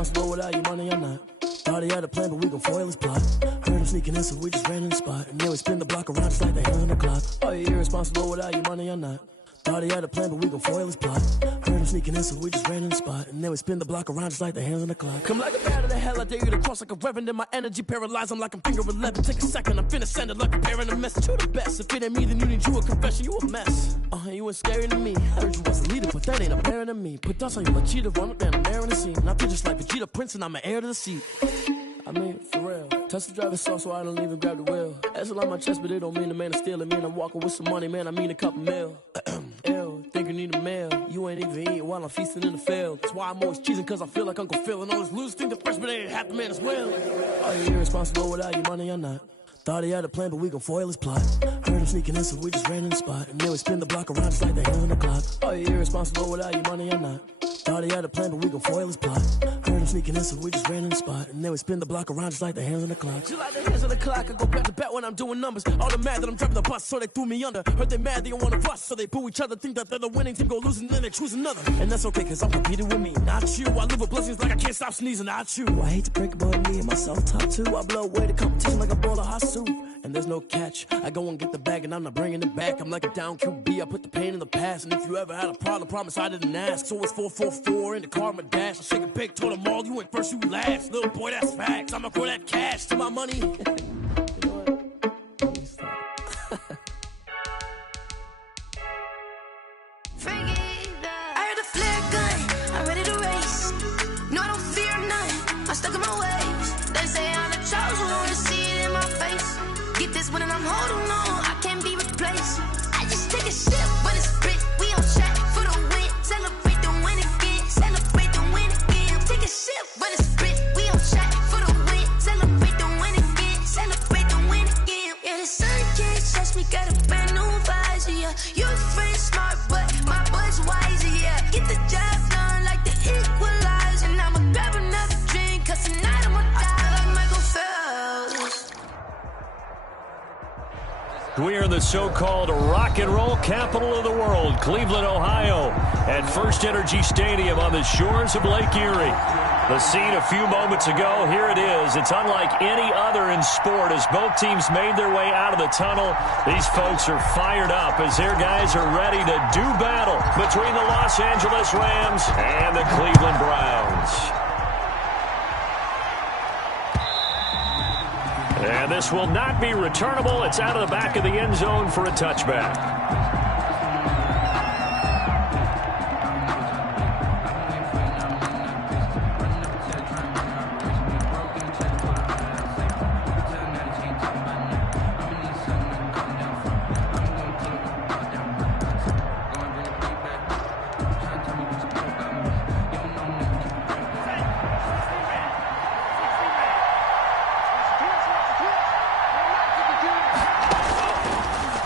irresponsible without your money or not. Thought he had a plan, but we gon' foil his plot. Heard him sneaking in, so we just ran in the spot. And then we spin the block around just like the hand on the clock. Are you irresponsible without your money or not? Thought he had a plan, but we gon' foil his plot. Heard him sneaking in, so we just ran in the spot. And then we spin the block around just like the hands on the clock. Come like a bat of the hell, I dare you to cross like a reverend. In my energy paralyzed, I'm like I'm finger 11. Take a second, I'm finna send it like a bearing a message to the best. If it ain't me, then you need you a confession, you a mess. You ain't scary to me. I heard you was a leader, but that ain't apparent to me. Put dust on you like cheetah, run up down the air in the scene. And I feel just like Vegeta Prince, and I'm an heir to the seat. I mean, for real. Touch the driver's sauce so I don't even grab the wheel. That's on my chest, but it don't mean the man is stealing. Man, I'm walking with some money, man, I mean a couple mil. Ew, think you need a meal. You ain't even eating while I'm feasting in the field. That's why I'm always cheesing, cause I feel like Uncle Phil. And all this losers think the freshman ain't half the man as well. Are you irresponsible without your money or not? Thought he had a plan, but we gon' foil his plot. Heard him sneaking in, so we just ran in the spot. And then we spin the block around just like the hands on the clock. Are you irresponsible without your money or not? Thought he had a plan, but we gon' foil his plot. Heard him sneaking in, so we just ran in the spot. And then we spin the block around just like the hands on the clock. Just like the hands on the clock, I go back to back when I'm doing numbers. All the mad that I'm driving the bus, so they threw me under. Heard they mad, they don't wanna bust, so they boo each other. Think that they're the winning team, go losing, then they choose another. And that's okay, cause I'm competing with me, not you. I live with blessings like I can't stop sneezing, not you. I hate to break it, but me and myself top two. I blow away the competition like a bowl of hot soup. And there's no catch. I go and get the bag and I'm not bringing it back. I'm like a down QB, I put the pain in the past. And if you ever had a problem, promise I didn't ask. So it's 444 in the car, my dash. I shake a big, told them all, you ain't first, you last. Little boy, that's facts. I'ma throw that cash to my money. You know what? Let me stop. I heard a flare gun, I'm ready to race. No, I don't fear none, I'm stuck in my ways. They say I'm the chosen one, to see it in my face. Get this one and I'm holding on, I can't be replaced. I just take a sip, but it's spit. We on track for the win. Celebrate the win again. Celebrate the win again. Take a sip, but it's spit. We on track for the win. Celebrate the win again. Celebrate the win again. Yeah, the sun can't touch me. Got a brand new visor. Yeah, your friend smart, but my boy's wiser. Yeah, get the job done like the equalizer. And I'ma grab another drink, cause tonight I'ma die like Michael Phelps. We are in the so-called rock and roll capital of the world, Cleveland, Ohio, at First Energy Stadium on the shores of Lake Erie. The scene a few moments ago, here it is. It's unlike any other in sport as both teams made their way out of the tunnel. These folks are fired up as their guys are ready to do battle between the Los Angeles Rams and the Cleveland Browns. And this will not be returnable. It's out of the back of the end zone for a touchback.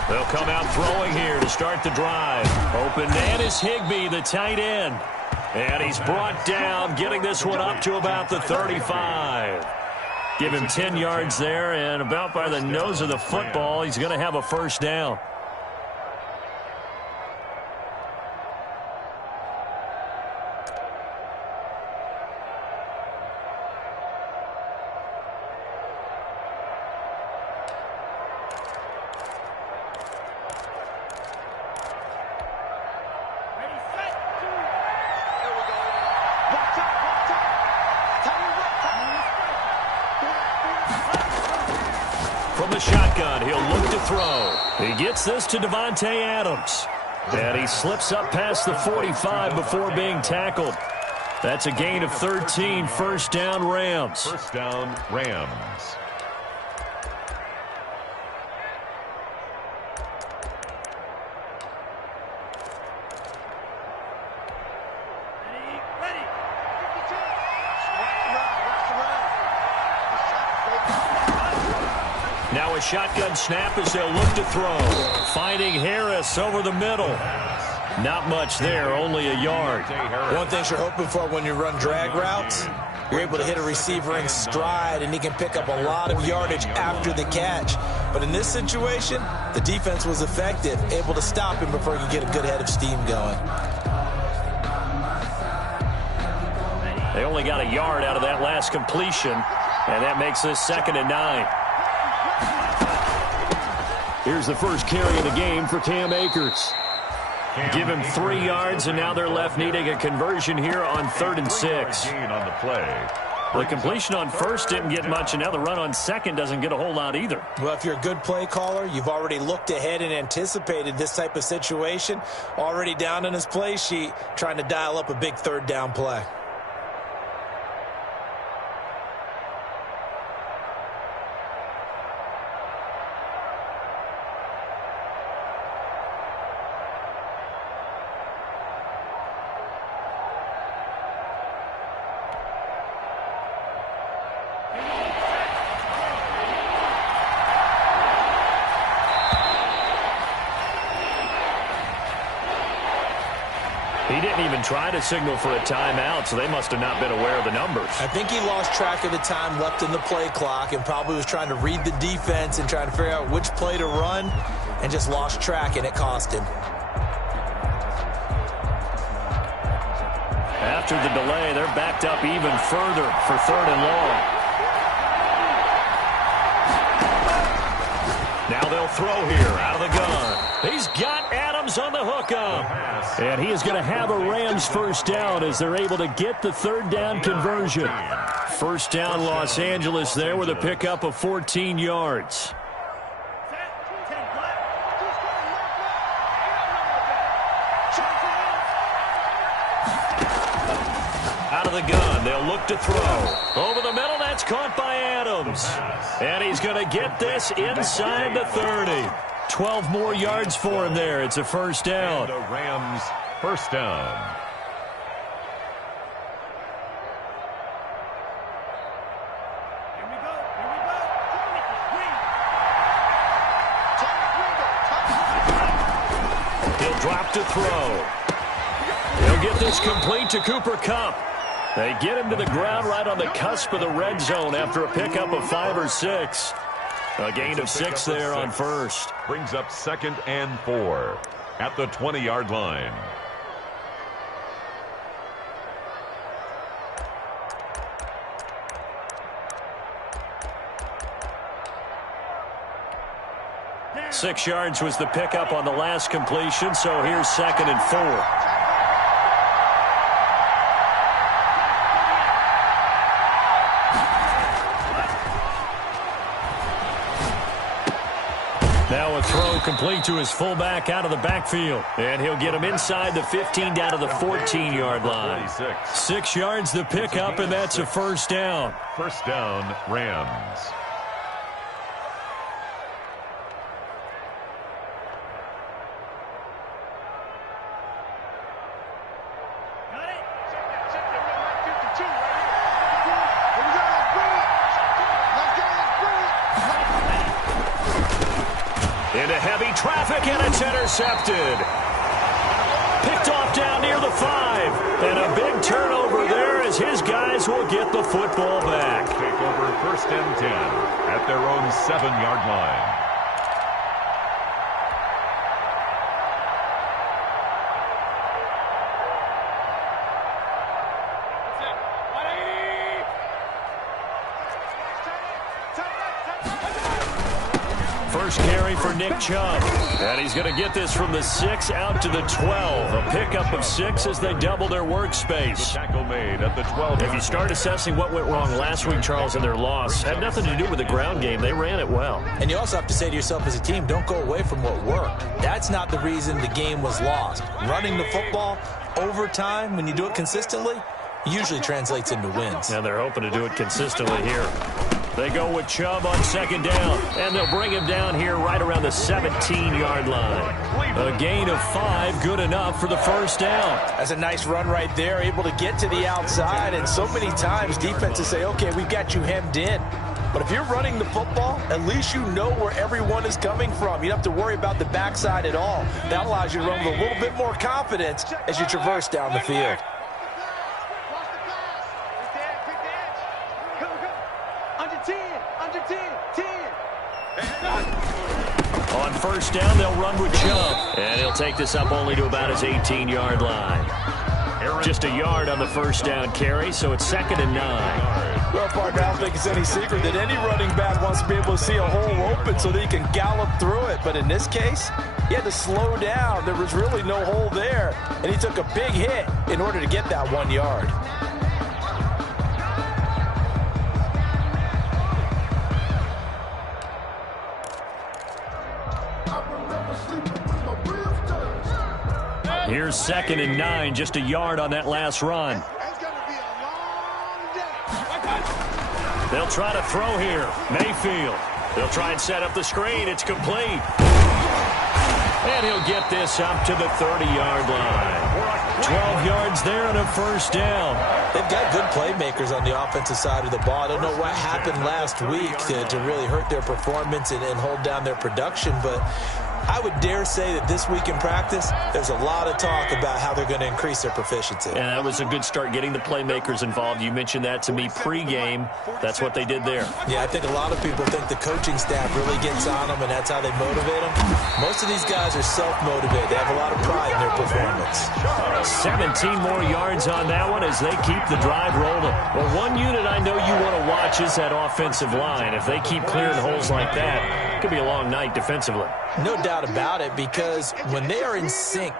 They'll come out throwing here to start the drive. Open man is Higbee, the tight end. And he's brought down, getting this one up to about the 35. Give him 10 yards there, and about by the nose of the football, he's going to have a first down. From the shotgun, he'll look to throw. He gets this to Davante Adams. And he slips up past the 45 before being tackled. That's a gain of 13, first down Rams. First down Rams. Now a shotgun snap as they'll look to throw. Finding Harris over the middle. Not much there, only a yard. One thing you're hoping for when you run drag routes, you're able to hit a receiver in stride, and he can pick up a lot of yardage after the catch. But in this situation, the defense was effective, able to stop him before he could get a good head of steam going. They only got a yard out of that last completion, and that makes this 2nd and 9. Here's the first carry of the game for Cam Akers. Give him 3 yards, and now they're left needing a conversion here on 3rd and 6. On the play. The completion on first didn't get much, and now the run on second doesn't get a whole lot either. Well, if you're a good play caller, you've already looked ahead and anticipated this type of situation. Already down on his play sheet, trying to dial up a big 3rd down play. He didn't even try to signal for a timeout, so they must have not been aware of the numbers. I think he lost track of the time left in the play clock and probably was trying to read the defense and trying to figure out which play to run and just lost track, and it cost him. After the delay, they're backed up even further for 3rd and long. Now they'll throw here out of the gun. He's got Adams on the hookup. And he is going to have a Rams first down as they're able to get the 3rd down conversion. First down Los Angeles there with a pickup of 14 yards. Out of the gun, they'll look to throw. Over the middle, that's caught by Adams. And he's going to get this inside the 30. 12 more yards for him there. It's a first down. And the Rams first down. He'll drop to throw. He'll get this complete to Cooper Kupp. They get him to the ground right on the cusp of the red zone after a pickup of 5 or 6. A gain of 6 there on first. Brings up 2nd and 4 at the 20-yard line. Six yards was the pickup on the last completion, so here's 2nd and 4. Now a throw complete to his fullback out of the backfield. And he'll get him inside the 15 down to the 14-yard line. 6 yards the pickup, and that's a first down. First down, Rams. Into heavy traffic, and it's intercepted. Picked off down near the 5. And a big turnover there as his guys will get the football back. Take over 1st and 10 at their own 7-yard line. First carry for Nick Chubb. And he's going to get this from the 6 out to the 12. A pickup of 6 as they double their workspace. Tackle made at the 12. If you start assessing what went wrong last week, Charles, in their loss, had nothing to do with the ground game. They ran it well. And you also have to say to yourself as a team, don't go away from what worked. That's not the reason the game was lost. Running the football over time, when you do it consistently, usually translates into wins. And they're hoping to do it consistently here. They go with Chubb on 2nd down, and they'll bring him down here right around the 17-yard line. A gain of 5, good enough for the first down. That's a nice run right there, able to get to the outside, and so many times defenses say, okay, we've got you hemmed in. But if you're running the football, at least you know where everyone is coming from. You don't have to worry about the backside at all. That allows you to run with a little bit more confidence as you traverse down the field. On first down, they'll run with Chubb. And he'll take this up only to about his 18-yard line. Just a yard on the first down carry, so it's 2nd and 9. Well, partner, I don't think it's any secret that any running back wants to be able to see a hole open so that he can gallop through it. But in this case, he had to slow down. There was really no hole there, and he took a big hit in order to get that 1 yard. Here's 2nd and 9, just a yard on that last run. They'll try to throw here. Mayfield. They'll try and set up the screen. It's complete. And he'll get this up to the 30-yard line. 12 yards there and a first down. They've got good playmakers on the offensive side of the ball. I don't know what happened last week to really hurt their performance and hold down their production, but I would dare say that this week in practice, there's a lot of talk about how they're going to increase their proficiency. And that was a good start getting the playmakers involved. You mentioned that to me pregame. That's what they did there. Yeah, I think a lot of people think the coaching staff really gets on them, and that's how they motivate them. Most of these guys are self-motivated. They have a lot of pride in their performance. 17 more yards on that one as they keep the drive rolling. Well, one unit I know you want to watch is that offensive line. If they keep clearing holes like that, it could be a long night defensively. No doubt about it, because when they are in sync,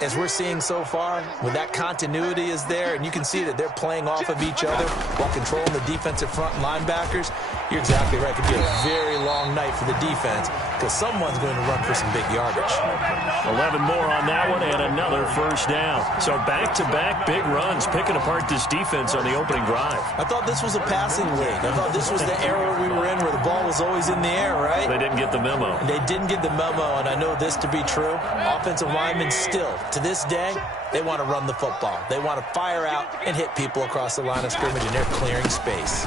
as we're seeing so far, when that continuity is there, and you can see that they're playing off of each other while controlling the defensive front linebackers, you're exactly right. It could be a very long night for the defense because someone's going to run for some big yardage. 11 more on that one and another first down. So back-to-back big runs, picking apart this defense on the opening drive. I thought this was a passing league. I thought this was the era we were in where the ball was always in the air, right? They didn't get the memo. They didn't get the memo, and I know this to be true. Offensive linemen still, to this day, they want to run the football. They want to fire out and hit people across the line of scrimmage, and they're clearing space.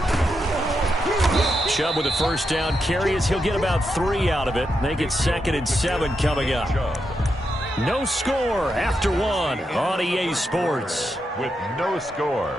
Chubb with a first down carry as he'll get about 3 out of it. Make it 2nd and 7 coming up. No score after 1 on EA Sports. With no score.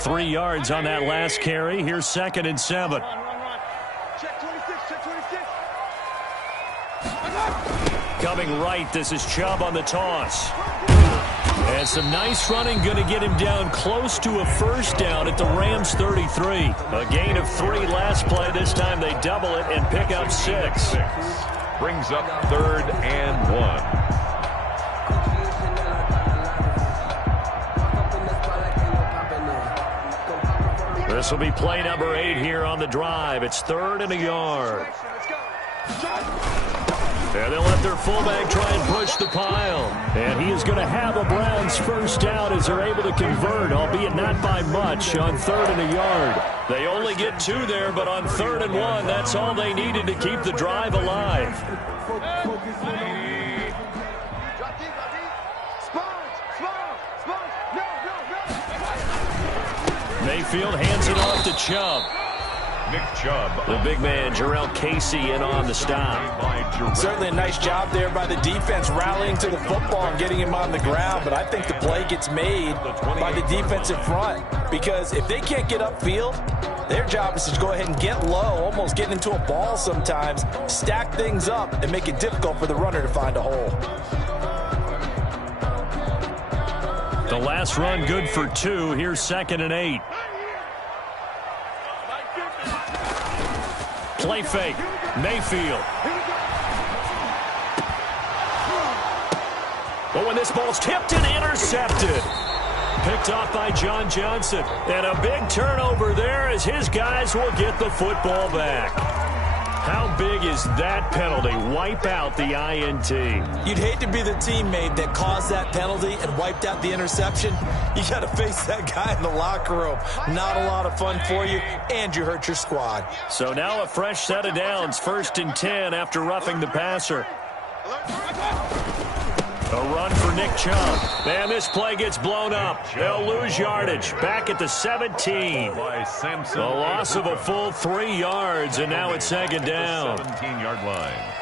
Three yards on that last carry. Here's 2nd and 7. Coming right, this is Chubb on the toss. And some nice running, going to get him down close to a first down at the Rams 33. A gain of 3 last play. This time they double it and pick up 6. Brings up 3rd and 1. This will be play number 8 here on the drive. It's 3rd and a yard. And they'll let their fullback try and push the pile. And he is going to have a Browns first down as they're able to convert, albeit not by much, on 3rd and a yard. They only get 2 there, but on 3rd and 1, that's all they needed to keep the drive alive. Mayfield hands it off to Chubb. Nick Chubb. The big man, Jarrell Casey, in on the stop. Certainly a nice job there by the defense rallying to the football and getting him on the ground, but I think the play gets made by the defensive front because if they can't get upfield, their job is to go ahead and get low, almost get into a ball sometimes, stack things up, and make it difficult for the runner to find a hole. The last run good for 2. Here's 2nd and 8. Play fake. Mayfield. But when this ball's tipped and intercepted. Picked off by John Johnson. And a big turnover there as his guys will get the football back. How big is that penalty? Wipe out the INT. You'd hate to be the teammate that caused that penalty and wiped out the interception. You got to face that guy in the locker room. Not a lot of fun for you, and you hurt your squad. So now a fresh set of downs. 1st and 10 after roughing the passer. A run for Nick Chubb. And this play gets blown up. They'll lose yardage. Back at the 17. The loss of a full 3 yards, and now it's second down. 17-yard line.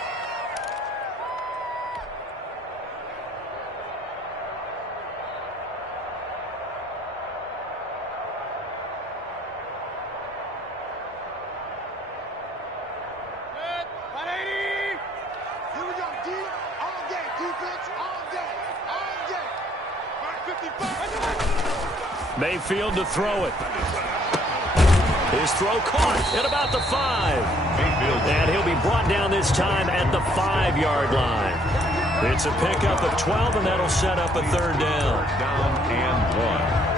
Mayfield to throw it. His throw caught at about the 5. And he'll be brought down this time at the 5-yard line. It's a pickup of 12, and that'll set up a third down. Down and 1.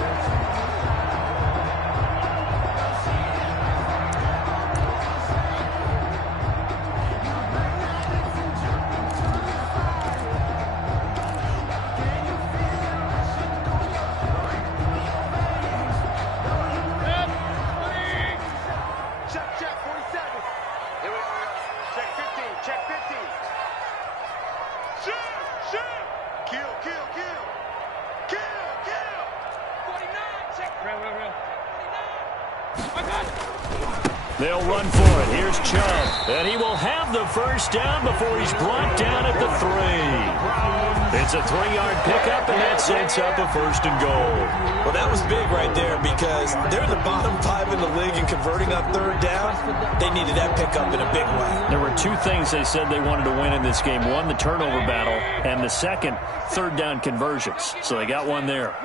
They'll run for it. Here's Chubb. And he will have the first down before he's brought down at the 3. It's a 3-yard pickup, and that sets up a first and goal. Well, that was big right there because they're in the bottom 5 in the league and converting on third down. They needed that pickup in a big way. There were 2 things they said they wanted to win in this game. One, the turnover battle, and the second, third down conversions. So they got one there.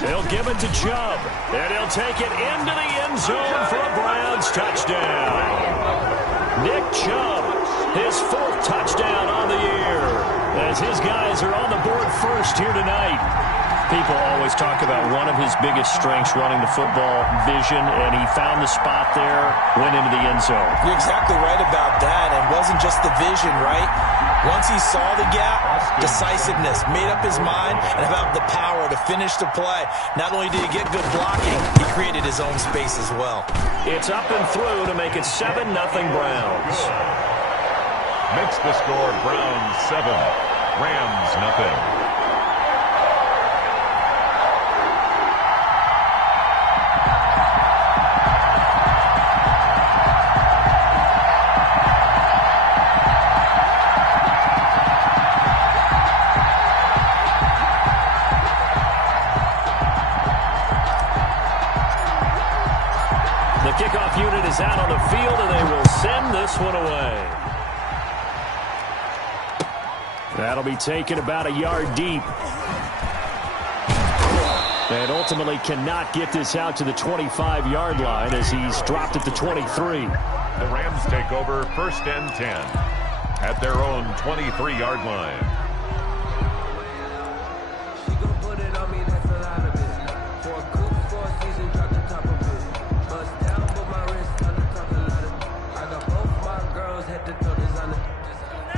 They'll give it to Chubb, and he'll take it into the end zone for a Browns touchdown. Nick Chubb, his 4th touchdown on the year, as his guys are on the board first here tonight. People always talk about one of his biggest strengths running the football, vision, and he found the spot there, went into the end zone. You're exactly right about that, and it wasn't just the vision, right? Once he saw the gap, decisiveness, made up his mind, and about the power to finish the play. Not only did he get good blocking, he created his own space as well. It's up and through to make it 7-0 Browns. Makes the score Browns 7, Rams nothing. Kickoff unit is out on the field, and they will send this one away. That'll be taken about a yard deep. And ultimately cannot get this out to the 25-yard line as he's dropped at the 23. The Rams take over 1st and 10 at their own 23-yard line.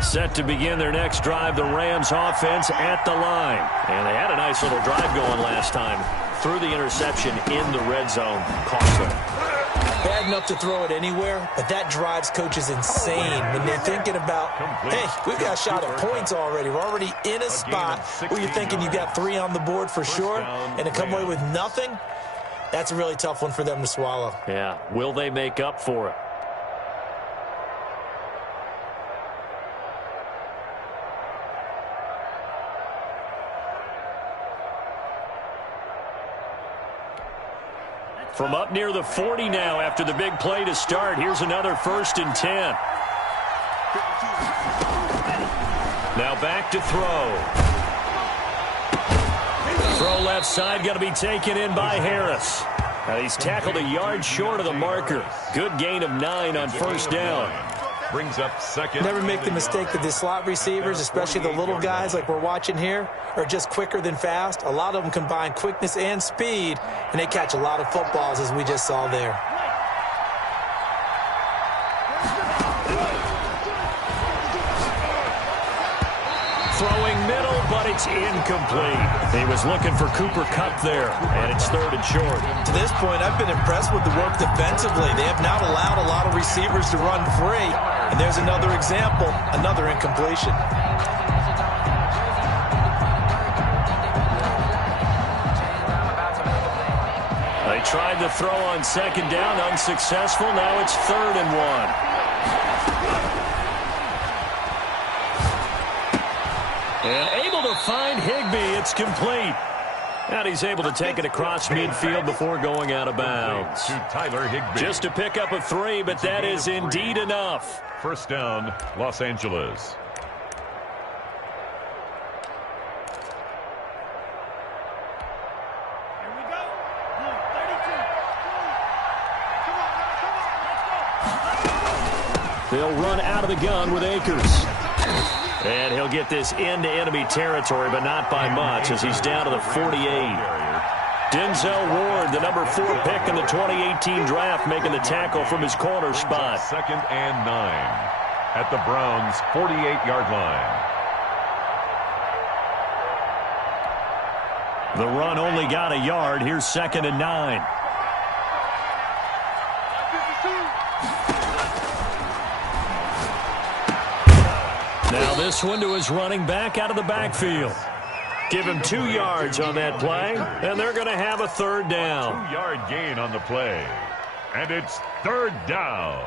Set to begin their next drive, the Rams offense at the line. And they had a nice little drive going last time. Threw the interception in the red zone. Cost them. Bad enough to throw it anywhere, but that drives coaches insane when they're thinking about, hey, we've got a shot at points already. We're already in a spot where you're thinking you've got 3 on the board for sure, and to come away with nothing, that's a really tough one for them to swallow. Yeah, will they make up for it? From up near the 40 now after the big play to start. Here's another 1st and 10. Now back to throw. Throw left side, going to be taken in by Harris. He's tackled a yard short of the marker. Good gain of 9 on 1st down. Brings up second. Never make the mistake that the slot receivers, especially the little guys like we're watching here, are just quicker than fast. A lot of them combine quickness and speed, and they catch a lot of footballs, as we just saw there. Throwing middle, but it's incomplete. He was looking for Cooper Kupp there, and it's 3rd and short. To this point, I've been impressed with the work defensively. They have not allowed a lot of receivers to run free. And there's another example, another incompletion. They tried to throw on second down, unsuccessful. Now it's 3rd and 1. And able to find Higbee. It's complete. And he's able to take it across midfield before going out of bounds. To Tyler Higbee. Just a pickup of 3, but that is indeed enough. First down, Los Angeles. They'll run out of the gun with Akers. And he'll get this into enemy territory, but not by much as he's down to the 48. Denzel Ward, the number 4 pick in the 2018 draft, making the tackle from his corner spot. 2nd and 9 at the Browns' 48-yard line. The run only got a yard. Here's 2nd and 9. Now this one to his running back out of the backfield. Give him 2 yards on that play, and they're going to have a 3rd down. 2-yard gain on the play, and it's 3rd down.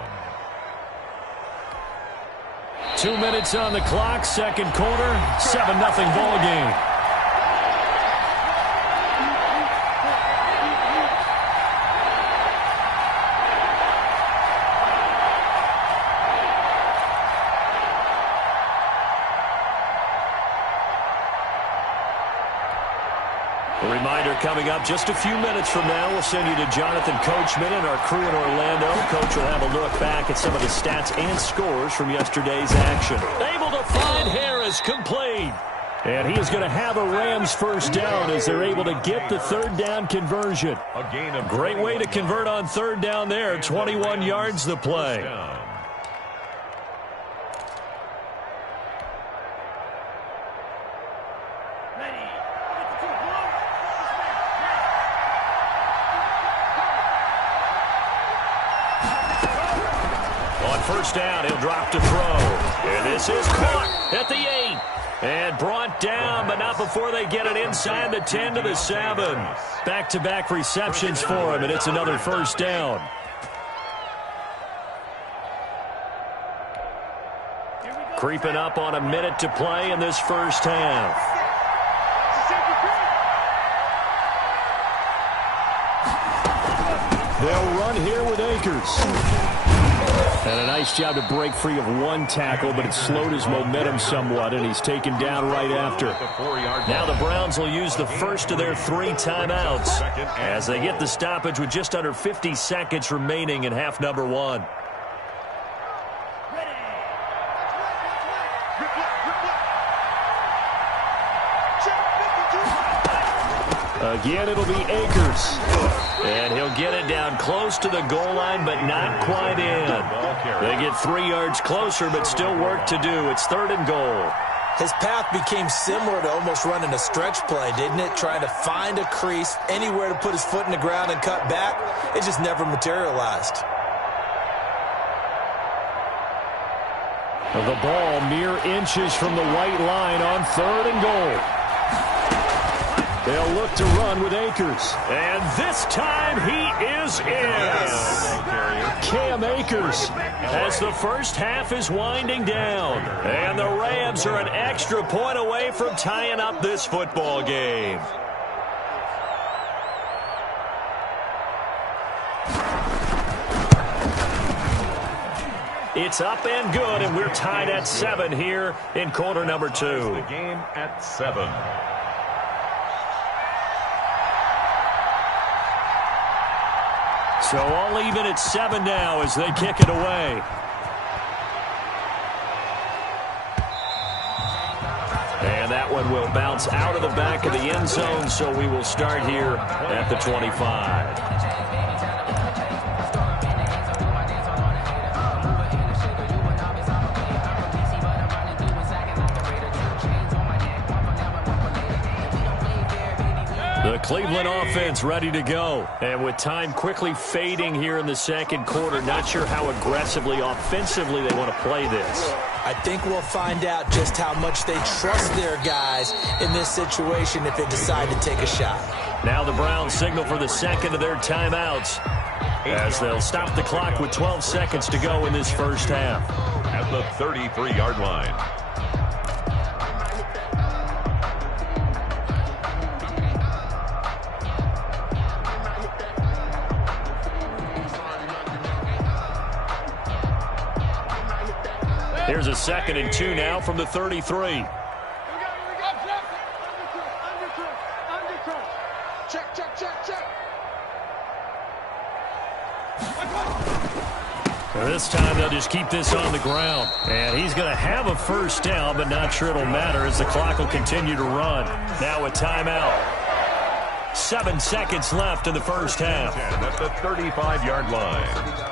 2 minutes on the clock, 2nd quarter, 7-0 ball game. A reminder coming up just a few minutes from now, we'll send you to Jonathan Coachman and our crew in Orlando. Coach will have a look back at some of the stats and scores from yesterday's action. Able to find Harris, complete. And he is going to have a Rams 1st down as they're able to get the 3rd down conversion. A gain of great way to convert on 3rd down there. 21 yards the play. On 1st down, he'll drop to throw. And this is caught at the 8. And brought down, but not before they get it inside the 10 to the 7. Back-to-back receptions for him, and it's another 1st down. Creeping up on a minute to play in this 1st half. They'll run here with Akers. And a nice job to break free of 1 tackle, but it slowed his momentum somewhat, and he's taken down right after. Now the Browns will use the first of their 3 timeouts as they get the stoppage with just under 50 seconds remaining in half number 1. Again, it'll be Akers. And he'll get it down close to the goal line, but not quite in. They get 3 yards closer, but still work to do. It's 3rd and goal. His path became similar to almost running a stretch play, didn't it? Trying to find a crease, anywhere to put his foot in the ground and cut back. It just never materialized. The ball mere inches from the white line on 3rd and goal. They'll look to run with Akers. And this time he is in. Yes. Cam Akers as the 1st half is winding down. And the Rams are an extra point away from tying up this football game. It's up and good, and we're tied at 7 here in quarter number 2. The game at 7. So all even at 7 now as they kick it away. And that one will bounce out of the back of the end zone, so we will start here at the 25. The Cleveland offense ready to go. And with time quickly fading here in the second quarter, not sure how aggressively, offensively they want to play this. I think we'll find out just how much they trust their guys in this situation if they decide to take a shot. Now the Browns signal for the second of their timeouts as they'll stop the clock with 12 seconds to go in this first half. At the 33-yard line. Here's a 2nd and 2 now from the 33. This time they'll just keep this on the ground. And he's going to have a first down, but not sure it'll matter as the clock will continue to run. Now a timeout. 7 seconds left in the first half. At the 35-yard line.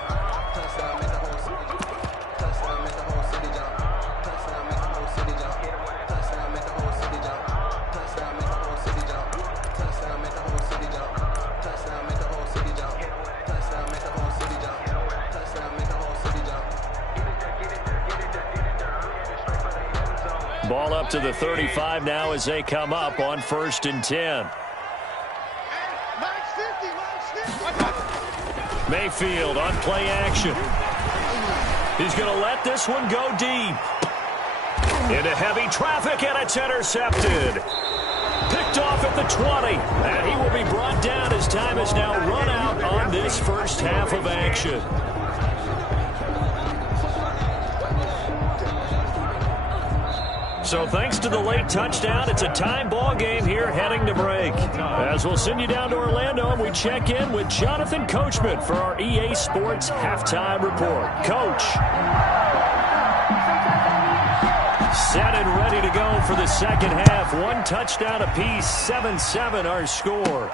Ball up to the 35 now as they come up on 1st and 10. Mayfield on play action. He's going to let this one go deep. Into heavy traffic, and it's intercepted. Picked off at the 20, and he will be brought down as time has now run out on this first half of action. So thanks to the late touchdown, it's a time ball game here heading to break. As we'll send you down to Orlando, and we check in with Jonathan Coachman for our EA Sports Halftime Report. Coach. Set and ready to go for the second half. 1 touchdown apiece, 7-7 our score.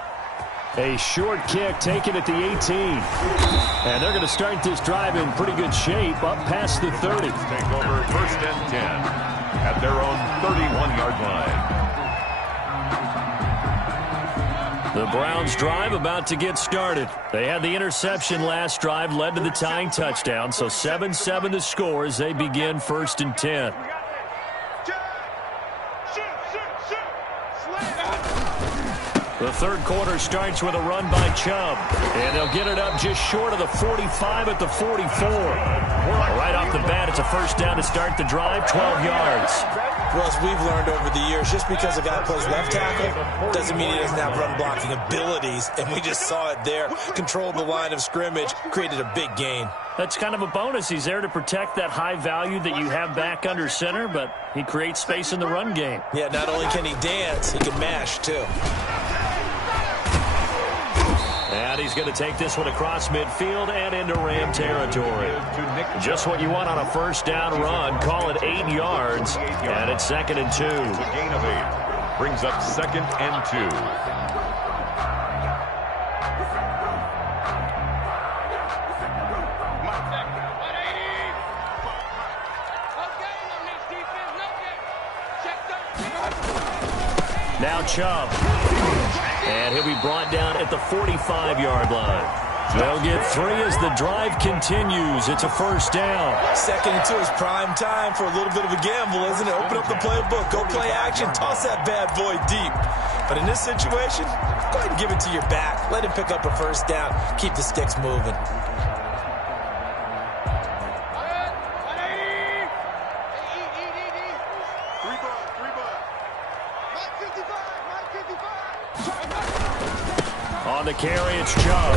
A short kick taken at the 18. And they're going to start this drive in pretty good shape up past the 30. Take over 1st and 10. At their own 31-yard line. The Browns drive about to get started. They had the interception last drive, led to the tying touchdown. So 7-7 the score as they begin 1st and 10. The third quarter starts with a run by Chubb. And they'll get it up just short of the 45 at the 44. Right off the bat, it's a first down to start the drive, 12 yards. Well, as we've learned over the years, just because a guy plays left tackle doesn't mean he doesn't have run-blocking abilities. And we just saw it there. Controlled the line of scrimmage, created a big gain. That's kind of a bonus. He's there to protect that high value that you have back under center, but he creates space in the run game. Yeah, not only can he dance, he can mash, too. And he's going to take this one across midfield and into Ram territory. Just what you want on a first down run. Call it 8 yards. And it's 2nd and 2. A gain of 8. Brings up 2nd and 2. Now Chubb. And he'll be brought down at the 45-yard line. They'll get 3 as the drive continues. It's a first down. 2nd and 2 is prime time for a little bit of a gamble, isn't it? Open up the playbook, go play action, toss that bad boy deep. But in this situation, go ahead and give it to your back. Let him pick up a first down. Keep the sticks moving. On the carry, it's Chubb.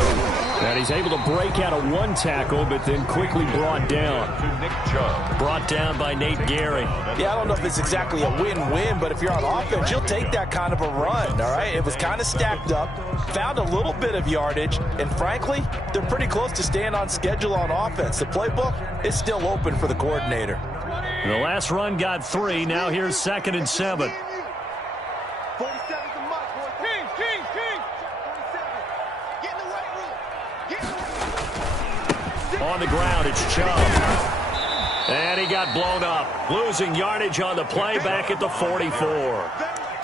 And he's able to break out of 1 tackle, but then quickly brought down. To Nick Chubb. Brought down by Nate Gary. Yeah, I don't know if it's exactly a win-win, but if you're on offense, you'll take that kind of a run, all right? It was kind of stacked up, found a little bit of yardage, and frankly, they're pretty close to staying on schedule on offense. The playbook is still open for the coordinator. The last run got 3. Now here's 2nd and 7. On the ground, it's Chubb. And he got blown up. Losing yardage on the play back at the 44.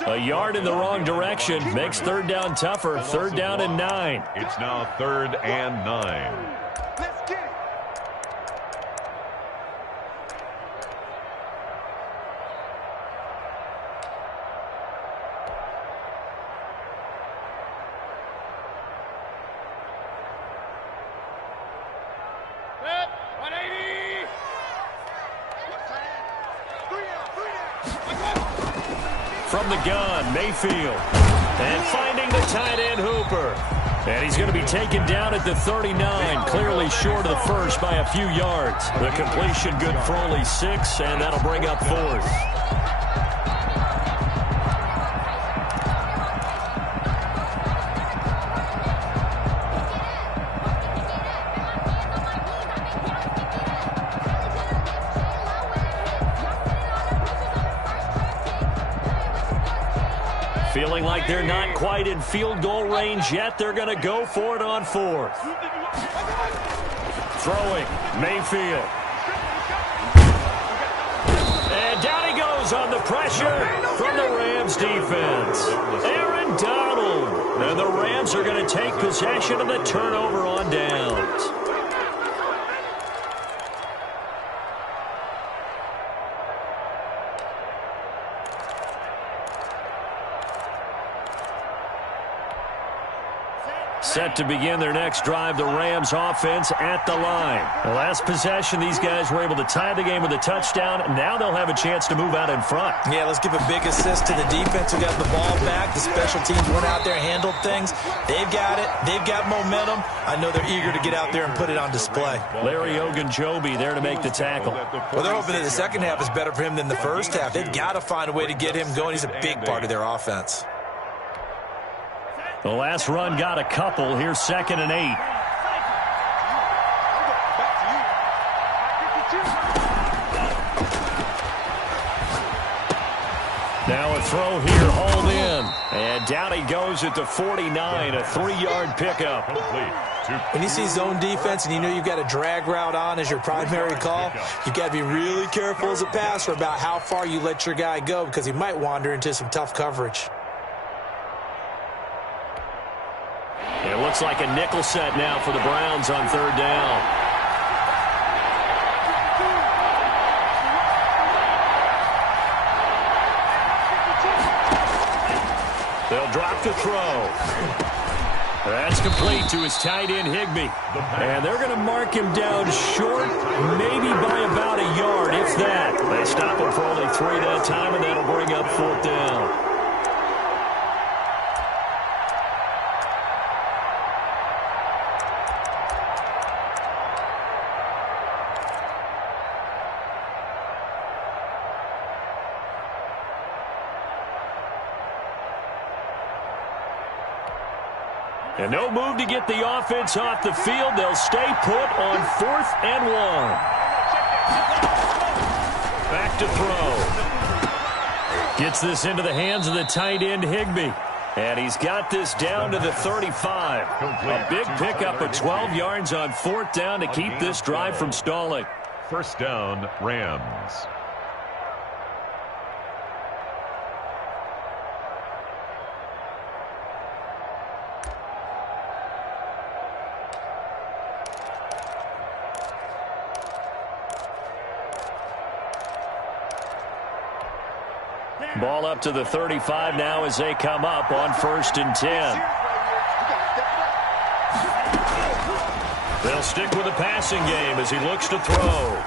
A yard in the wrong direction makes third down tougher. Third down and 9. It's now 3rd and 9. From the gun, Mayfield. And finding the tight end, Hooper. And he's going to be taken down at the 39, clearly short of the first by a few yards. The completion good for only 6, and that'll bring up 4th. Feeling like they're not quite in field goal range yet. They're going to go for it on 4th. Throwing, Mayfield. And down he goes on the pressure from the Rams defense. Aaron Donald. And the Rams are going to take possession of the turnover on downs. Set to begin their next drive, the Rams offense at the line. The last possession, these guys were able to tie the game with a touchdown. Now they'll have a chance to move out in front. Yeah, let's give a big assist to the defense who got the ball back. The special teams went out there and handled things. They've got it. They've got momentum. I know they're eager to get out there and put it on display. Larry Ogunjobi there to make the tackle. Well, they're hoping that the second half is better for him than the first half. They've got to find a way to get him going. He's a big part of their offense. The last run got a couple. Here's 2nd and 8. Now a throw here, hauled in. And down he goes at the 49, a 3-yard pickup. When you see zone defense and you know you've got a drag route on as your primary call, you've got to be really careful as a passer about how far you let your guy go because he might wander into some tough coverage. It looks like a nickel set now for the Browns on 3rd down. They'll drop the throw. That's complete to his tight end, Higbee. And they're going to mark him down short, maybe by about a yard, if that. They stop him for only 3 that time, and that'll bring up 4th down. And no move to get the offense off the field. They'll stay put on 4th and 1. Back to throw. Gets this into the hands of the tight end, Higbee. And he's got this down to the 35. A big pickup of 12 yards on 4th down to keep this drive from stalling. 1st down, Rams. Ball up to the 35 now as they come up on 1st and 10. They'll stick with the passing game as he looks to throw.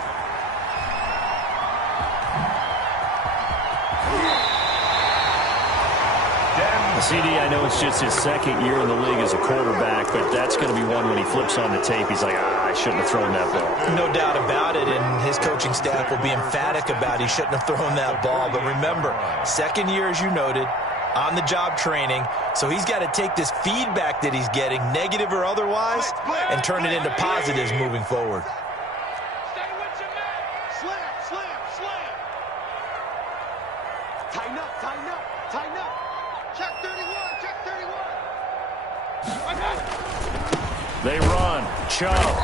CD, I know it's just his 2nd year in the league as a quarterback, but that's going to be one when he flips on the tape. He's like, I shouldn't have thrown that ball. No doubt about it, and his coaching staff will be emphatic about he shouldn't have thrown that ball. But remember, 2nd year, as you noted, on-the-job training, so he's got to take this feedback that he's getting, negative or otherwise, and turn it into positives moving forward. Stay with your man. Slam, slam, slam. Tighten up, tighten up, tighten up. Check 31, check 31. They run. Chubb.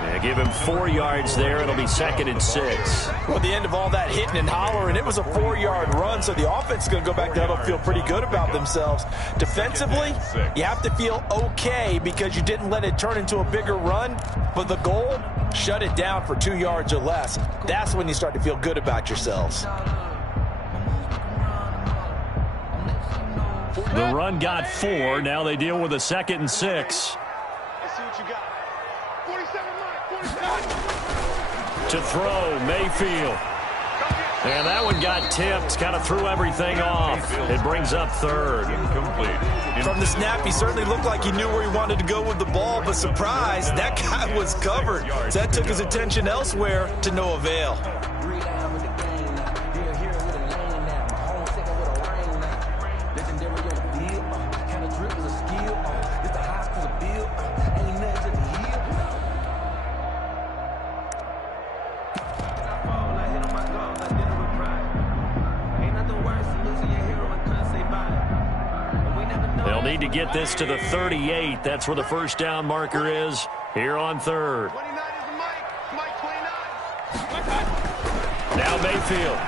And give him 4 yards there. It'll be 2nd and 6. Well, at the end of all that hitting and hollering, it was a 4-yard run, so the offense is going to go back to huddle, feel pretty good about themselves. Defensively, you have to feel okay because you didn't let it turn into a bigger run, but the goal, shut it down for 2 yards or less. That's when you start to feel good about yourselves. The run got 4. Now they deal with a 2nd and 6. Let's see what you got. 47 line, 47. To throw, Mayfield. And that one got tipped, kind of threw everything off. It brings up 3rd. Incomplete. From the snap, he certainly looked like he knew where he wanted to go with the ball, but surprise, that guy was covered. So that took his attention elsewhere to no avail. They'll need to get this to the 38. That's where the first down marker is here on 3rd. 29 is the mic. Mike 29. Now Mayfield.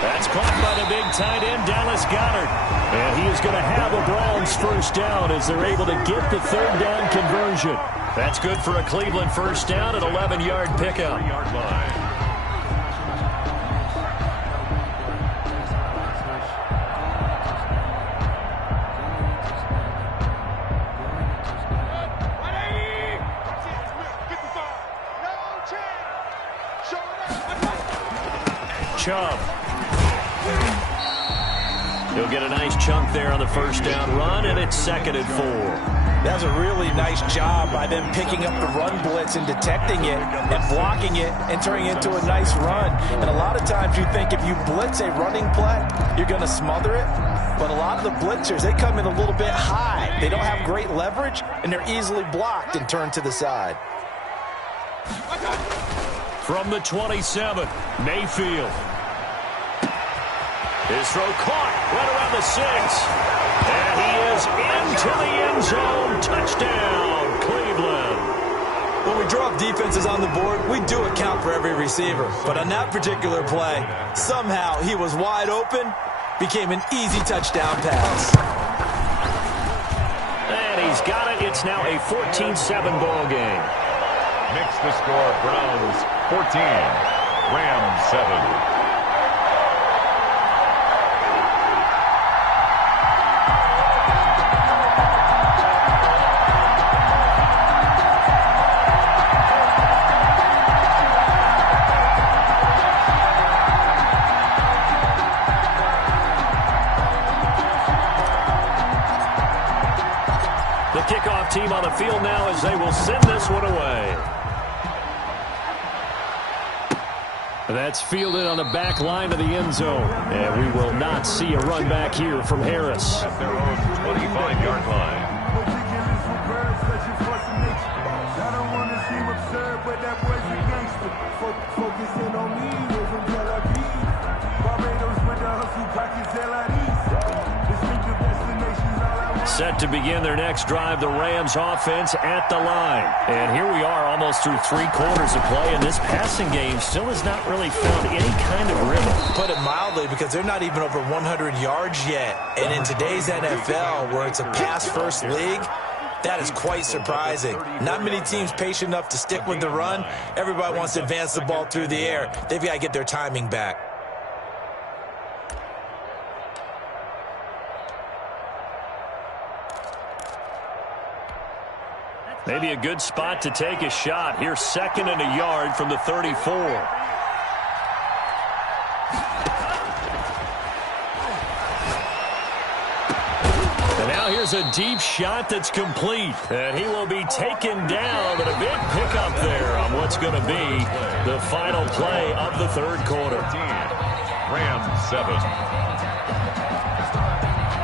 That's caught by the big tight end, Dallas Goedert. And he is going to have a Browns first down as they're able to get the 3rd down conversion. That's good for a Cleveland first down, an 11-yard pickup. 3-yard line. Chubb. He'll get a nice chunk there on the first down run, and it's 2nd and 4. That was a really nice job by them picking up the run blitz and detecting it and blocking it and turning it into a nice run. And a lot of times you think if you blitz a running play, you're going to smother it. But a lot of the blitzers, they come in a little bit high. They don't have great leverage, and they're easily blocked and turned to the side. From the 27, Mayfield. His throw caught right around the 6. And he is into the end zone. Touchdown, Cleveland. When we draw up defenses on the board, we do account for every receiver. But on that particular play, somehow he was wide open, became an easy touchdown pass. And he's got it. It's now a 14-7 ball game. Makes the score Browns 14, Rams 7. The kickoff team on the field now as they will send this one away. That's fielded on the back line of the end zone. And we will not see a run back here from Harris. At their own 25-yard line. Set to begin their next drive, the Rams offense at the line. And here we are almost through 3 quarters of play, and this passing game still has not really found any kind of rhythm. Put it mildly, because they're not even over 100 yards yet. And in today's NFL, where it's a pass-first league, that is quite surprising. Not many teams patient enough to stick with the run. Everybody wants to advance the ball through the air. They've got to get their timing back. Maybe a good spot to take a shot. Here's 2nd and a yard from the 34. And now here's a deep shot that's complete. And he will be taken down, but a big pickup there on what's going to be the final play of the 3rd quarter. Rams 7.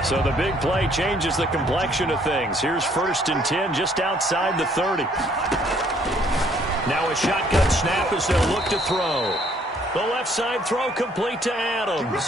So the big play changes the complexion of things. Here's 1st and 10 just outside the 30. Now a shotgun snap as they'll look to throw. The left side throw complete to Adams.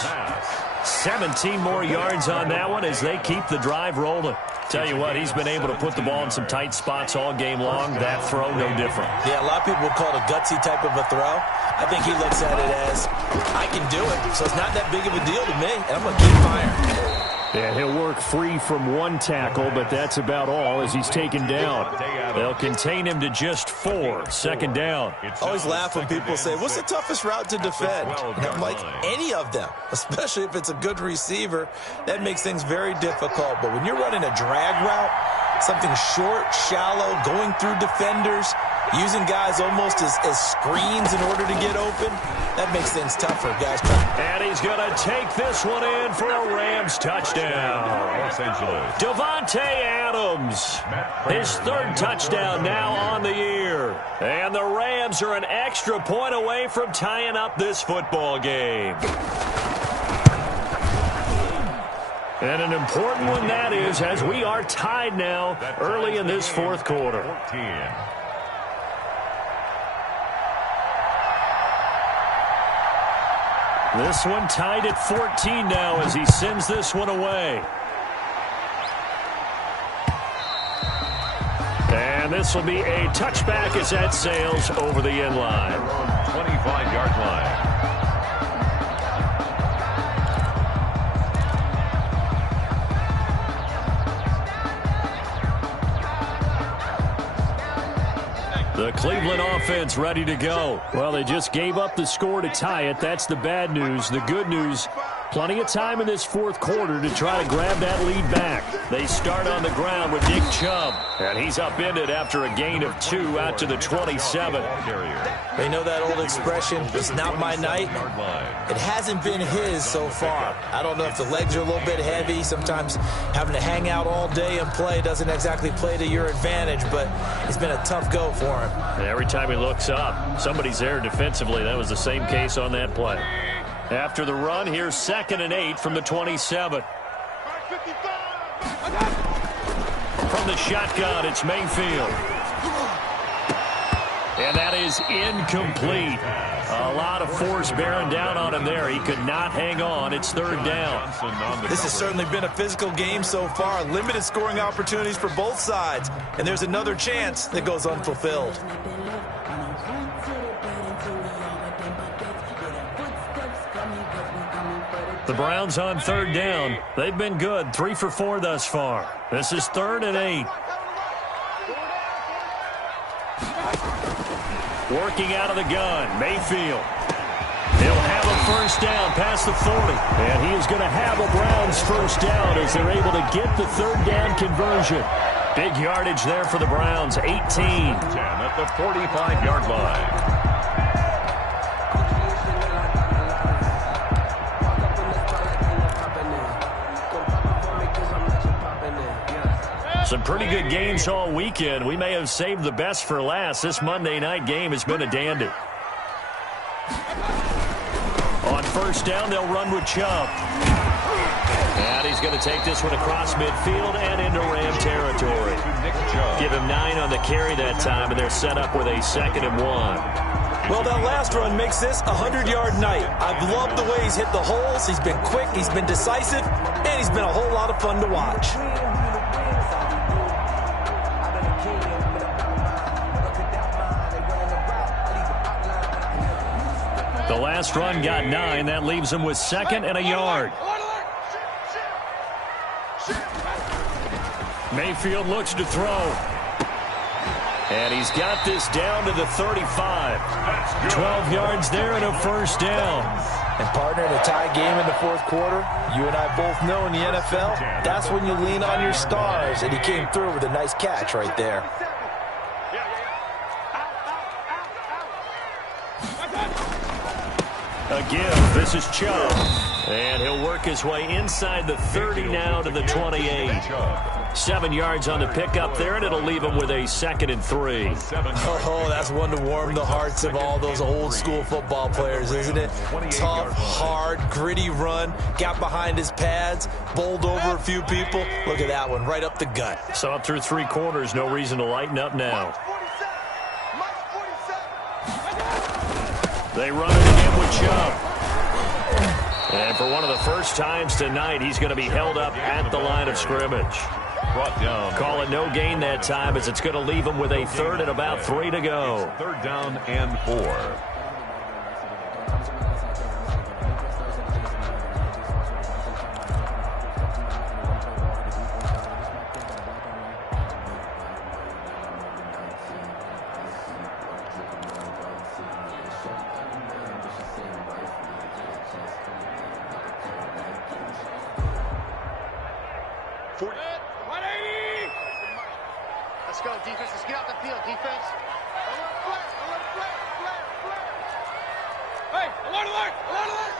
17 more yards on that one as they keep the drive rolling. Tell you what, he's been able to put the ball in some tight spots all game long. That throw, no different. Yeah, a lot of people would call it a gutsy type of a throw. I think he looks at it as, I can do it, so it's not that big of a deal to me, and I'm going to keep firing. Yeah, he'll work free from one tackle, but that's about all as he's taken down. They'll contain him to just 4. Second down. I always laugh when people say, what's the toughest route to defend? And I'm like, any of them, especially if it's a good receiver. That makes things very difficult. But when you're running a drag route, something short, shallow, going through defenders, using guys almost as screens in order to get open, that makes things tougher, guys. And he's going to take this one in for a Rams touchdown. Los Angeles. Davante Adams, his 3rd touchdown now on the year. And the Rams are an extra point away from tying up this football game. And an important one that is, as we are tied now early in this 4th quarter. 14. This one tied at 14 now as he sends this one away. And this will be a touchback as that sails over the end line. 25-yard line. The Cleveland offense ready to go. Well, they just gave up the score to tie it. That's the bad news. The good news, plenty of time in this 4th quarter to try to grab that lead back. They start on the ground with Nick Chubb, and he's upended after a gain of 2 out to the 27. They know that old expression, it's not my night. It hasn't been his so far. I don't know if the legs are a little bit heavy. Sometimes having to hang out all day and play doesn't exactly play to your advantage, but it's been a tough go for him. And every time he looks up, somebody's there defensively. That was the same case on that play. After the run, here's 2nd and 8 from the 27. From the shotgun, it's Mayfield. And that is incomplete. A lot of force bearing down on him there. He could not hang on. It's 3rd down. This has certainly been a physical game so far. Limited scoring opportunities for both sides. And there's another chance that goes unfulfilled. The Browns on 3rd down. They've been good. 3 for 4 thus far. This is 3rd and 8. Working out of the gun, Mayfield. He'll have a 1st down past the 40. And he is going to have a Browns 1st down as they're able to get the 3rd down conversion. Big yardage there for the Browns, 18. 10 at the 45-yard line. Some pretty good games all weekend. We may have saved the best for last. This Monday night game has been a dandy. On 1st down, they'll run with Chubb. And he's going to take this one across midfield and into Ram territory. Give him 9 on the carry that time, and they're set up with a 2nd and 1. Well, that last run makes this a 100-yard night. I've loved the way he's hit the holes. He's been quick, he's been decisive, and he's been a whole lot of fun to watch. The last run got 9. That leaves him with 2nd and a yard. Mayfield looks to throw. And he's got this down to the 35. 12 yards there and a 1st down. And partner, in a tie game in the 4th quarter, you and I both know in the NFL, that's when you lean on your stars. And he came through with a nice catch right there. A give. This is Chubb. And he'll work his way inside the 30 now to the 28. 7 yards on the pickup there, and it'll leave him with a 2nd and 3. Oh, that's one to warm the hearts of all those old school football players, isn't it? Tough, hard, gritty run. Got behind his pads, bowled over a few people. Look at that one, right up the gut. Saw it through 3 quarters. No reason to lighten up now. They run it again with Chubb. And for one of the first times tonight, he's going to be held up at the line of scrimmage. brought down. Call it no gain that time as it's going to leave him with a third and about 3 to go. It's 3rd down and 4. Let's go, defense. Let's get out the field, defense. Alert, flare, alert, flare, flare, flare. Hey, alert, alert, alert, alert.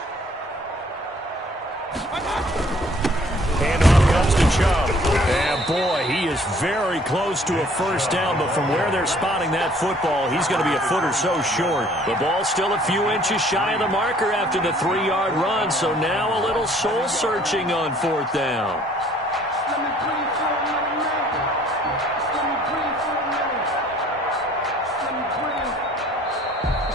Handoff comes to Chubb. And boy, he is very close to a first down, but from where they're spotting that football, he's going to be a foot or so short. The ball's still a few inches shy of the marker after the 3-yard run, so now a little soul-searching on 4th down.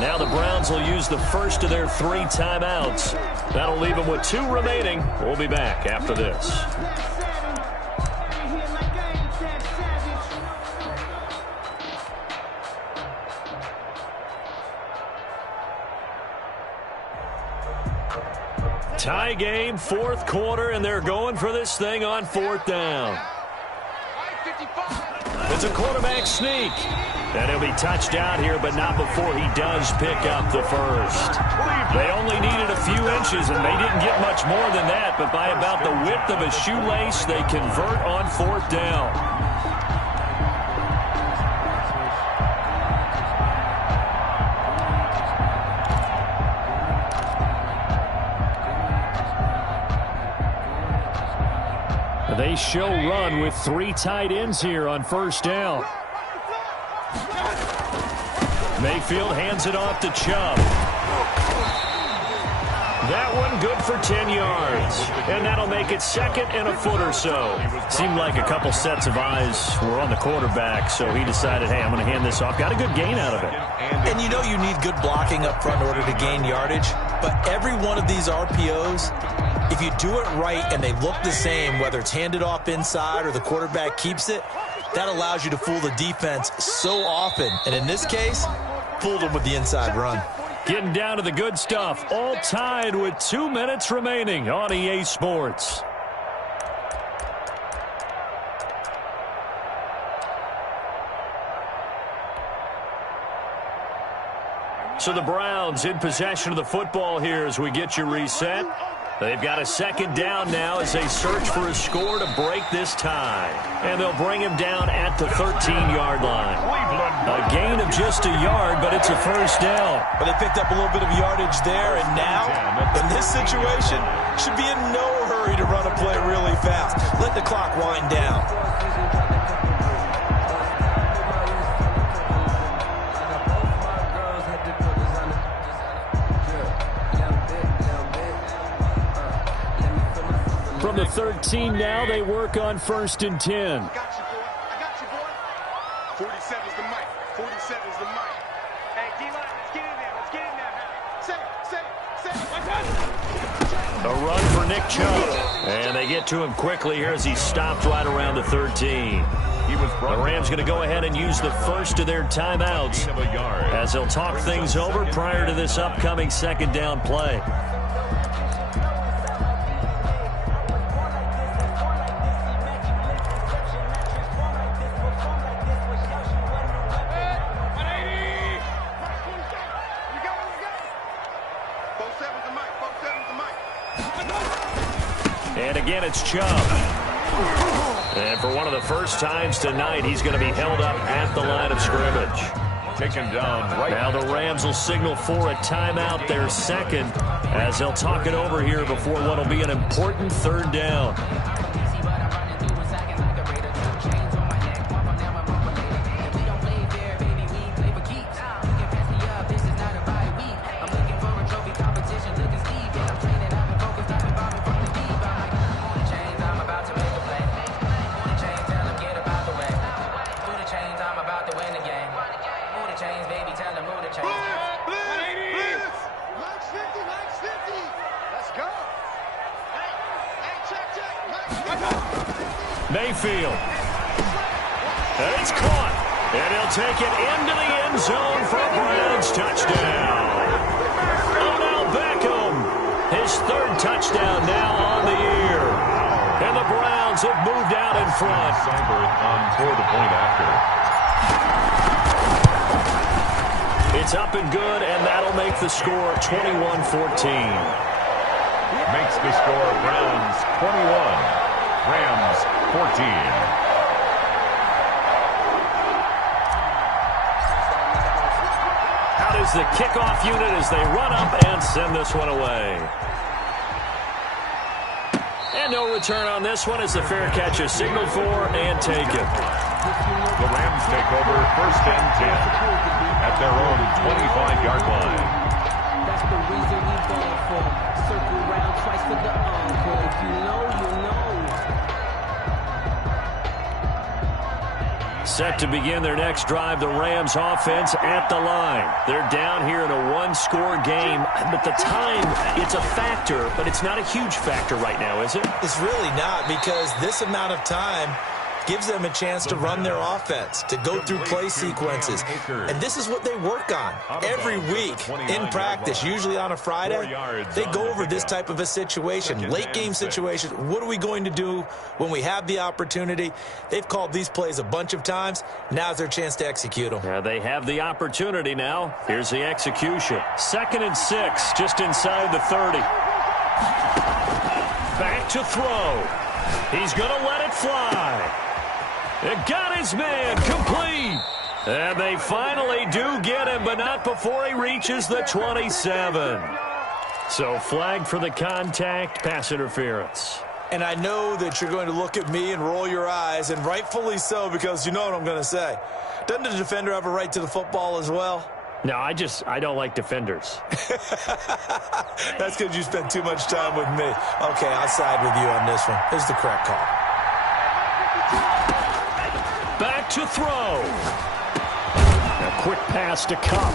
Now the Browns will use the first of their 3 timeouts. That'll leave them with 2 remaining. We'll be back after this. Tie game, 4th quarter, and they're going for this thing on 4th down. It's a quarterback sneak. And he'll be touched out here, but not before he does pick up the first. They only needed a few inches, and they didn't get much more than that. But by about the width of a shoelace, they convert on 4th down. They show run with 3 tight ends here on 1st down. Mayfield hands it off to Chubb. That one good for 10 yards. And that'll make it 2nd and a foot or so. Seemed like a couple sets of eyes were on the quarterback, so he decided, hey, I'm going to hand this off. Got a good gain out of it. And you know you need good blocking up front in order to gain yardage. But every one of these RPOs, if you do it right and they look the same, whether it's handed off inside or the quarterback keeps it, that allows you to fool the defense so often. And in this case, fooled them with the inside run. Getting down to the good stuff. All tied with 2 minutes remaining on EA Sports. So the Browns in possession of the football here as we get you reset. They've got a 2nd down now as they search for a score to break this tie. And they'll bring him down at the 13-yard line. A gain of just a yard, but it's a first down. But they picked up a little bit of yardage there, and now, in this situation, should be in no hurry to run a play really fast. Let the clock wind down. From the 13 now, they work on 1st and 10. I got you, boy. I got you, boy. 47's the mic. 47's the mic. Hey, D-line, let's get in there. Let's get in there, man. Set it. A run for Nick Chubb. And they get to him quickly here as he stopped right around the 13. The Rams going to go ahead and use the first of their timeouts as they'll talk things over prior to this upcoming 2nd down play. And again, it's Chubb. And for one of the first times tonight, he's going to be held up at the line of scrimmage. Taken down right. Now the Rams will signal for a timeout, their 2nd, as they'll talk it over here before what will be an important 3rd down. Mayfield. And it's caught. And he'll take it into the end zone for a Browns touchdown. Odell Beckham, his third touchdown now on the year. And the Browns have moved out in front. Seibert on for the point after. It's up and good, and that'll make the score 21-14. Makes the score Browns 21, Rams 14. Out is the kickoff unit as they run up and send this one away. And no return on this one as the fair catch is signaled for and taken. The Rams take over 1st and 10 at their own 25-yard line. That's the reason we ball for. Circle round twice for the encore. If you know, you know. Set to begin their next drive, the Rams offense at the line. They're down here in a one-score game, but the time, it's a factor, but it's not a huge factor right now, is it? It's really not, because this amount of time gives them a chance to run their offense, to go through play sequences. And this is what they work on every week in practice, usually on a Friday. They go over this type of a situation, late game situation. What are we going to do when we have the opportunity? They've called these plays a bunch of times. Now's their chance to execute them. Yeah, they have the opportunity now. Here's the execution. 2nd and 6, just inside the 30. Back to throw. He's going to let it fly. It got his man complete. And they finally do get him, but not before he reaches the 27. So flag for the contact, pass interference. And I know that you're going to look at me and roll your eyes, and rightfully so, because you know what I'm going to say. Doesn't the defender have a right to the football as well? No, I don't like defenders. That's because you spent too much time with me. Okay, I'll side with you on this one. This is the correct call. Back to throw. A quick pass to Cup.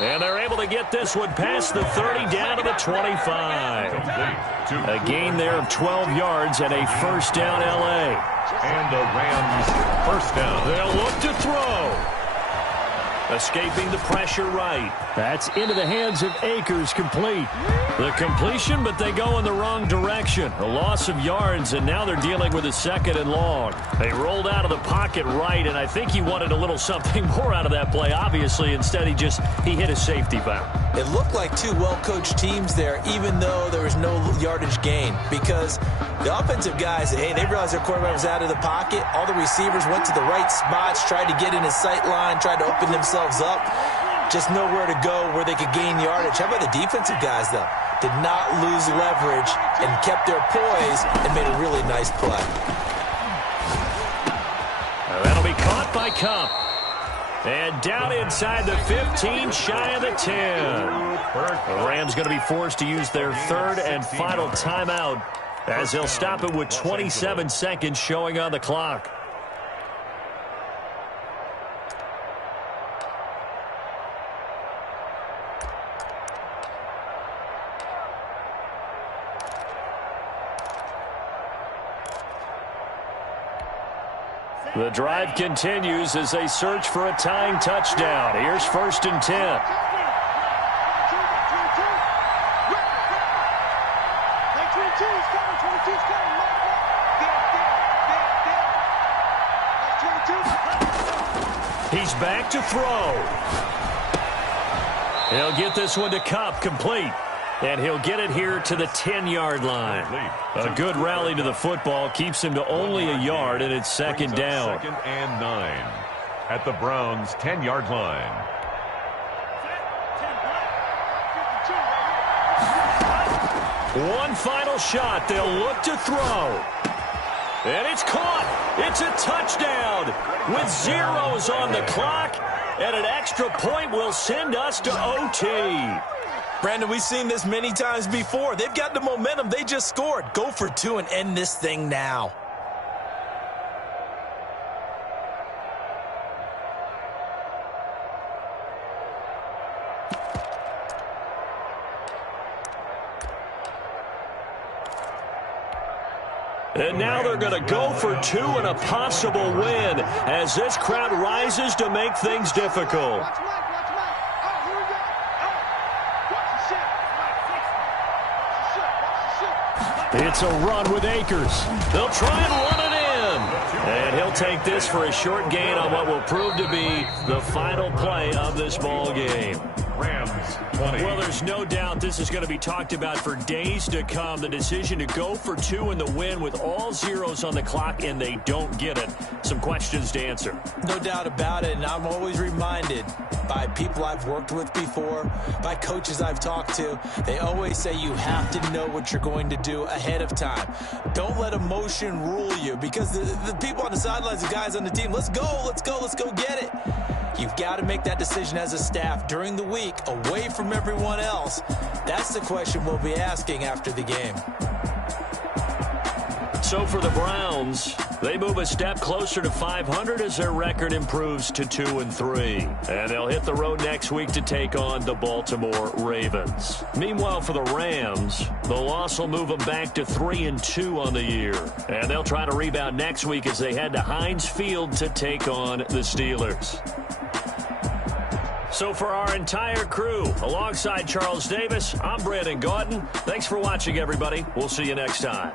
And they're able to get this one past the 30 down to the 25. A gain there of 12 yards and a first down L.A. And the Rams first down. They'll look to throw. Escaping the pressure right. That's into the hands of Akers, complete. The completion, but they go in the wrong direction. A loss of yards, and now they're dealing with a 2nd and long. They rolled out of the pocket right, and I think he wanted a little something more out of that play, obviously. Instead, he hit a safety valve. It looked like two well-coached teams there, even though there was no yardage gain, because the offensive guys, hey, they realized their quarterback was out of the pocket. All the receivers went to the right spots, tried to get in his sight line, tried to open themselves up. Just nowhere to go where they could gain yardage. How about the defensive guys, though? Did not lose leverage and kept their poise and made a really nice play. That'll be caught by Cup. And down inside the 15, shy of the 10. The Rams going to be forced to use their 3rd and final timeout as they'll stop it with 27 seconds showing on the clock. The drive continues as they search for a tying touchdown. Here's 1st and 10. He's back to throw. He'll get this one to Cup, complete. And he'll get it here to the 10-yard line. A good rally to the football keeps him to only a yard, and it's 2nd down. 2nd and 9 at the Browns' 10-yard line. One final shot. They'll look to throw. And it's caught. It's a touchdown with zeros on the clock. And an extra point will send us to OT. Brandon, we've seen this many times before. They've got the momentum. They just scored. Go for 2 and end this thing now. And now they're going to go for two and a possible win as this crowd rises to make things difficult. It's a run with Akers. They'll try and run it in. And he'll take this for a short gain on what will prove to be the final play of this ball game. Rams 20. Well, there's no doubt this is going to be talked about for days to come. The decision to go for two in the win with all zeros on the clock, and they don't get it. Some questions to answer. No doubt about it, and I'm always reminded by people I've worked with before, by coaches I've talked to. They always say you have to know what you're going to do ahead of time. Don't let emotion rule you, because the people on the sidelines, the guys on the team, let's go get it. You've got to make that decision as a staff during the week, away from everyone else. That's the question we'll be asking after the game. So for the Browns, they move a step closer to 500 as their record improves to 2-3. And they'll hit the road next week to take on the Baltimore Ravens. Meanwhile, for the Rams, the loss will move them back to 3-2 on the year. And they'll try to rebound next week as they head to Heinz Field to take on the Steelers. So for our entire crew, alongside Charles Davis, I'm Brandon Gaudin. Thanks for watching, everybody. We'll see you next time.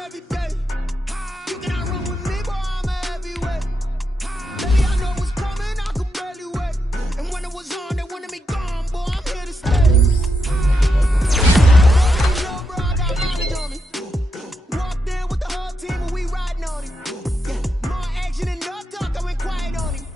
every day. You cannot run with me, boy, I'm a heavyweight. Baby, I know what's coming, I could barely wait. And when it was on, they wanted me gone, boy, I'm here to stay. Yo, bro, I got mileage on me. Walked in with the whole team and we riding on him. Yeah, more action and no talk, I went quiet on him.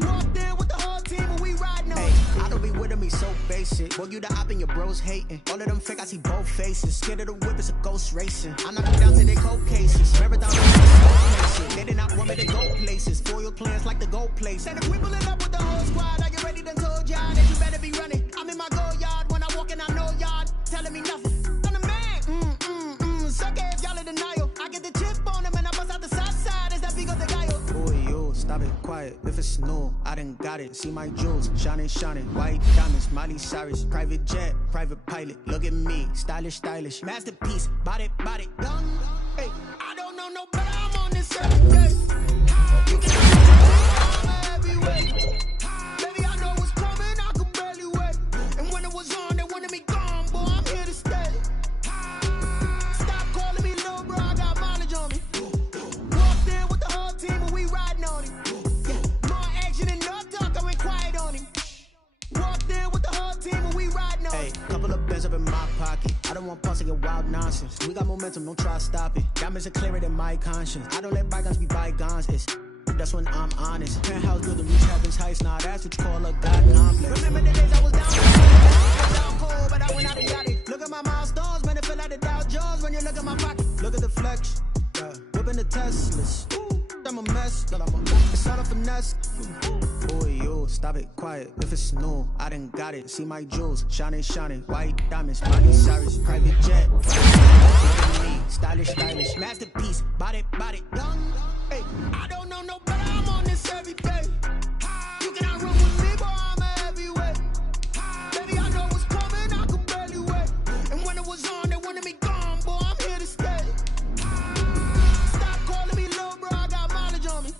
Walked in with the whole team and we riding on him. I don't be with him, he so basic. Boy, you the op and your bros hating. All of them fake, I see both faces. Scared of the whip, it's a ghost racing. I knock them down to their cold cases. Marathon races, they did not want me to go places. Foil plans like the gold place. And if we pulling up with the whole squad, I get ready to told y'all that you better be running. I'm in my go yard when I walk in, I know y'all telling me nothing. I'm the man, suck if y'all in denial. I get the chip on them and I bust out the south side. Is that big of the guy? Boy, you stop it, quiet. If it's new, I done got it. See my jewels, shining, shining. White diamonds, Miley Cyrus. Private jet, private pilot. Look at me, stylish, stylish. Masterpiece, body, done. Hey, I don't know no better, I'm on this every day. You can I'm a heavyweight. Baby, I know what's coming, I could barely wait. And when it was on, they wanted me gone, boy, I'm here to stay. Stop calling me little bro, I got mileage on me. Walked in with the whole team and we riding on him. Yeah, more action and no talk, I went quiet on him. Walked in with the whole team and we riding on him. Hey, couple of bands up in my pocket. I don't want pulse to get wild nonsense. We got momentum, don't try to stop it. Diamonds are clearer than my conscience. I don't let bygones be bygones. That's when I'm honest. Penthouse building, reach heaven's heights. Nah, that's what you call a God complex. Remember the days I was down cold, but I went out and got it. Look at my milestones, man, it feel like the Dow Jones when you look at my pocket. Look at the flex, yeah. Whipping the Teslas. I'm a mess, it's all a finesse. Boy, you stop it, quiet. If it's new, I done got it. See my jewels, shining, shining. White diamonds, Miley Cyrus. Private jet, stylish, stylish. Masterpiece, body, done. Hey, I don't know no better, I'm on this every day. You cannot run with me, boy, I'm a heavyweight. Baby, I know what's coming, I could barely wait. And when it was on, they wanted me gone, boy, I'm here to stay. Stop calling me little bro, I got mileage on me.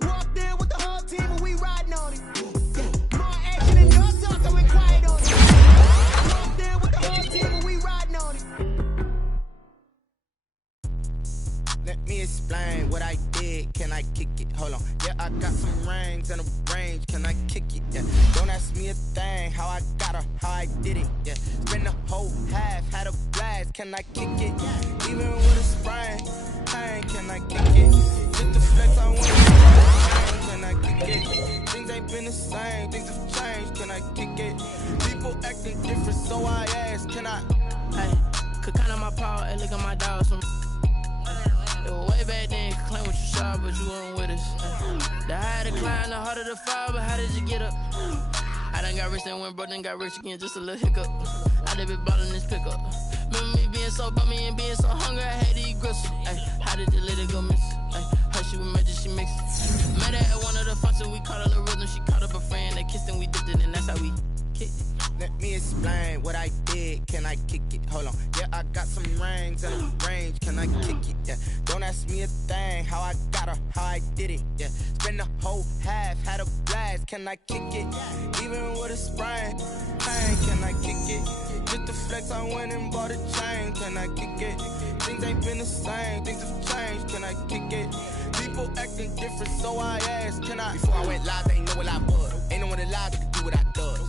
Walked in with the whole team and we riding on him. Yeah, more action and no talk, I went quiet on him. Walked in with the whole team and we riding on him. Let me explain what I did. Can I kick it? Hold on. Yeah, I got some rings and a range. Can I kick it? Yeah. Don't ask me a thing. How I got her, how I did it. Yeah. Spend the whole half, had a blast. Can I kick it? Even with a sprain. Hey, can I kick it? Just the flex I want to can I kick it? Things ain't been the same. Things have changed. Can I kick it? People acting different, so I ask. Can I? Hey, could count on my power and look at my dogs from. It was way back then, you could claim what you saw, but you weren't with us. The higher the climb, the harder the fall, but how did you get up? I done got rich and went broke, then got rich again, just a little hiccup. I done been ballin' this pickup. Remember me being so bummy and being so hungry, I had to eat gristle. Ay, how did the lady go miss? Ay, her she was magic, she mixed. Met her at one of the functions, we caught her the rhythm, she caught up a friend, they kissed and we dipped it, and that's how we kicked it. Let me explain what I did. Can I kick it? Hold on. Yeah, I got some rings and a range. Can I kick it? Yeah. Don't ask me a thing. How I got her, how I did it. Yeah. Spend the whole half, had a blast. Can I kick it? Even with a sprain. Hey, can I kick it? Just the flex, I went and bought a chain. Can I kick it? Things ain't been the same. Things have changed. Can I kick it? People acting different, so I asked. Can I? Before I went live, they ain't know what I was. Ain't no one alive that could do what I does.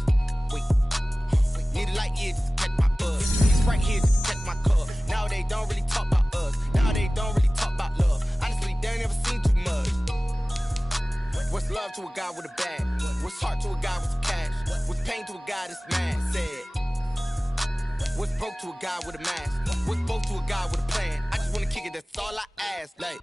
Need a light here just to catch my buzz. It's right here just to catch my cup. Now they don't really talk about us. Now they don't really talk about love. Honestly, they ain't never seen too much. What's love to a guy with a bag? What's heart to a guy with some cash? What's pain to a guy that's mad? Said. What's broke to a guy with a mask? What's broke to a guy with a plan? I just wanna kick it, that's all I ask. Like.